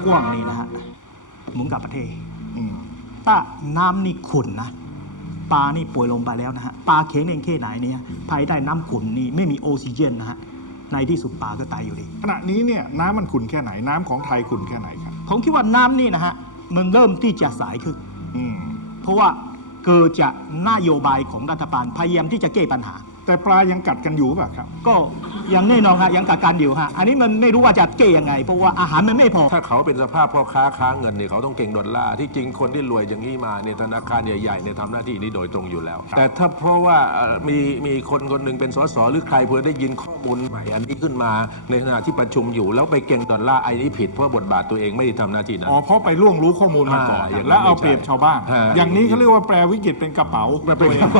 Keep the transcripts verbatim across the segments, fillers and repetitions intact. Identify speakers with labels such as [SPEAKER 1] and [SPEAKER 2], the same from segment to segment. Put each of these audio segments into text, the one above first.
[SPEAKER 1] ว้างนี่นะฮะเหมือนกับประเทศถ้าน้ำนี่ขุ่นนะปลานี่ป่วยลงไปแล้วนะฮะปลาเข็งเองแค่ไหนเนี่ยภายใต้น้ำขุ่นนี่ไม่มีออกซิเจนนะฮะในที่สุดปลาก็ตายอยู่ดี
[SPEAKER 2] ขณะนี้เนี่ยน้ำมันขุ่นแค่ไหนน้ำของไทยขุ่นแค่ไหนครับ
[SPEAKER 1] ผมคิดว่าน้ำนี่นะฮะมันเริ่มที่จะสายขึ้นเพราะว่าเกิดจากนโยบายของรัฐบาลพยายามที่จะแก้ปัญหา
[SPEAKER 2] แต่ปลายังกัดกันอยู่ป่ะครับ
[SPEAKER 1] ก็ยังแน่นอนฮะยังกัดกันอยู่ฮะอันนี้มันไม่รู้ว่าจะแก้ยังไงเพราะว่าอาหารมันไม่พอ
[SPEAKER 3] ถ้าเขาเป็นสภาพพ่อค้าค้าเงินเนี่ยเขาต้องเก่งดอลลาร์ที่จริงคนที่รวยอย่างนี้มาในธนาคารใหญ่ๆเนี่ยทำหน้าที่นี้โดยตรงอยู่แล้ว แต่ถ้าเพราะว่ามีมีคนคนหนึ่งเป็นสสหรือใครเพื่อได้ยินข้อมูลใหม่อันนี้ขึ้นมาในขณะที่ประชุมอยู่แล้วไปเก่งดอลลาร์ไอ้นี้ผิดเพราะบทบาทตัวเองไม่ได้ทำหน้าที่นั้น
[SPEAKER 2] อ๋อเพราะไปล่วงรู้ข้อมูลมาก่อนแล้วเอาเปรียบชาวบ้านอย่างนี้เขาเรียกว่าแปลวิกฤตเป็นกระเป๋า
[SPEAKER 3] ตัวเอง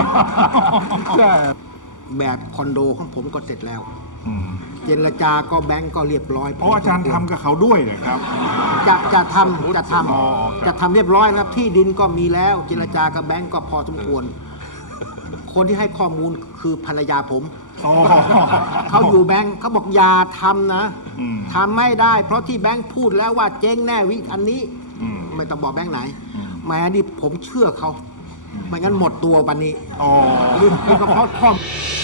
[SPEAKER 4] แบบคอนโดของผมก็เสร็จแล้วเจรจาก็แบงก์ก็เรียบร้อย
[SPEAKER 2] เพราะอาจารย์ทำกับเขาด้วยเลยครับ
[SPEAKER 4] จะจะทำจะทำจะทำเรียบร้อยครับที่ดินก็มีแล้วเจรจากับแบงก์ก็พอสมควรคนที่ให้ข้อมูลคือภรรยาผมเขาอยู่แบงก์เขาบอกอย่าทำนะทำไม่ได้เพราะที่แบงก์พูดแล้วว่าเจ๊งแน่วิอันนี้ไม่ต้องบอกแบงก์ไหนแม้นี่ผมเชื่อเขาไม่งั้นหมดตัววันนี้อ๋อเรื่องเพราะข้อ